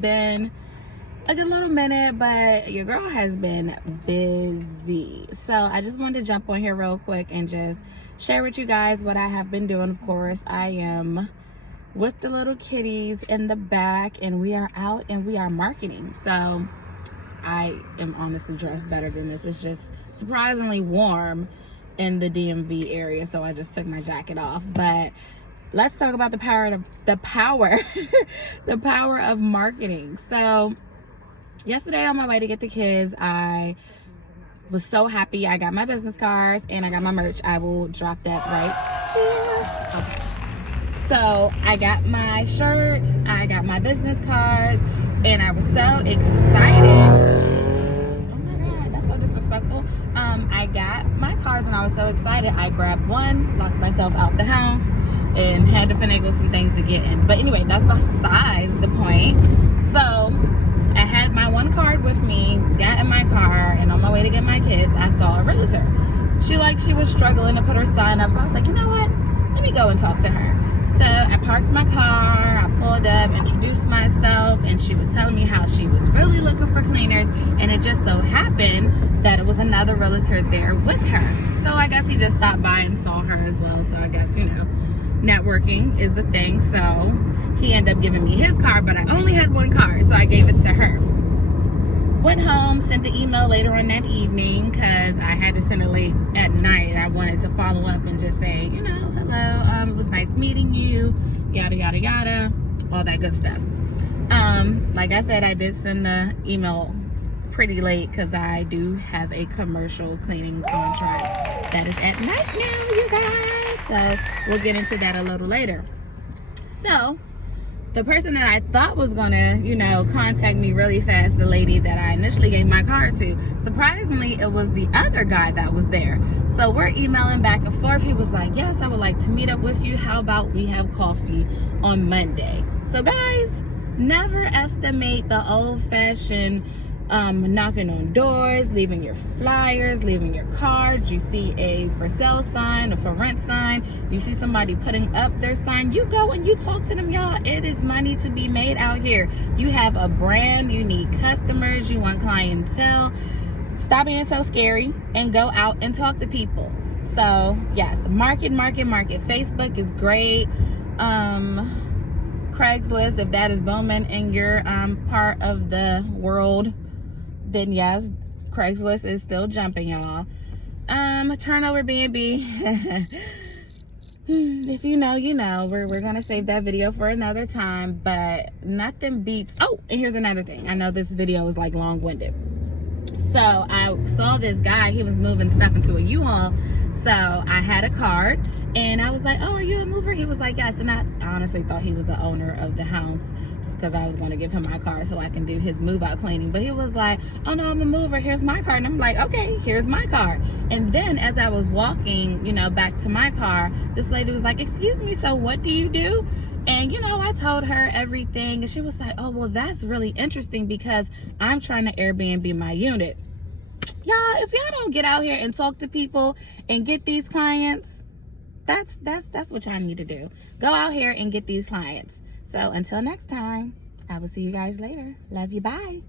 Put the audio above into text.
been a good little minute, but your girl has been busy. So I just wanted to jump on here real quick and just share with you guys what I have been doing. Of course, I am with the little kitties in the back, and we are out and we are marketing. So I am honestly dressed better than this. It's just surprisingly warm in the DMV area, so I just took my jacket off. But let's talk about the power the power of marketing. So yesterday on my way to get the kids, I was so happy. I got my business cards and I got my merch. I will drop that right here. Okay. So I got my shirts, I got my business cards, and I was so excited. Oh my God, that's so disrespectful. I got my cards and I was so excited. I grabbed one, locked myself out the house, and had to finagle some things to get in. But anyway, that's besides the point. So I had my one card with me, got in my car, and on my way to get my kids, I saw a realtor. She was struggling to put her sign up, so I was like, you know what? Let me go and talk to her. So I parked my car, I pulled up, introduced myself, and she was telling me how she was really looking for cleaners, and it just so happened that it was another realtor there with her. So I guess he just stopped by and saw her as well. So I guess, you know, networking is the thing. So he ended up giving me his card, but I only had one card, so I gave it to her. Went home, sent the email later on that evening because I had to send it late at night. I wanted to follow up and just say, you know, hello, it was nice meeting you, yada, yada, yada, all that good stuff. Like I said, I did send the email pretty late because I do have a commercial cleaning contract that is at night now, you guys. So we'll get into that a little later. So the person that I thought was gonna, you know, contact me really fast, the lady that I initially gave my card to, surprisingly, it was the other guy that was there. So we're emailing back and forth. He was like, yes, I would like to meet up with you. How about we have coffee on Monday? So guys, never estimate the old-fashioned knocking on doors, leaving your flyers, leaving your cards. You see a for sale sign, a for rent sign, you see somebody putting up their sign, you go and you talk to them, y'all. It is money to be made out here. You have a brand, you need customers, you want clientele. Stop being so scary and go out and talk to people. So yes, market. Facebook is great. Craigslist, if that is booming in your part of the world, then yes, Craigslist is still jumping, y'all. Turnover Airbnb. If you know, you know. We're gonna save that video for another time, but nothing beats. Oh, and here's another thing. I know this video is like long-winded. So I saw this guy, he was moving stuff into a U-Haul. So I had a card and I was like, oh, are you a mover? He was like, yes. And I honestly thought he was the owner of the house, because I was going to give him my card so I can do his move out cleaning. But he was like, oh no, I'm a mover, here's my card. And I'm like, okay, here's my card. And then as I was walking, you know, back to my car, this lady was like, excuse me, so what do you do? And you know, I told her everything, and she was like, oh, well, that's really interesting because I'm trying to Airbnb my unit. Y'all, if y'all don't get out here and talk to people and get these clients, that's what y'all need to do. Go out here and get these clients. So until next time, I will see you guys later. Love you. Bye.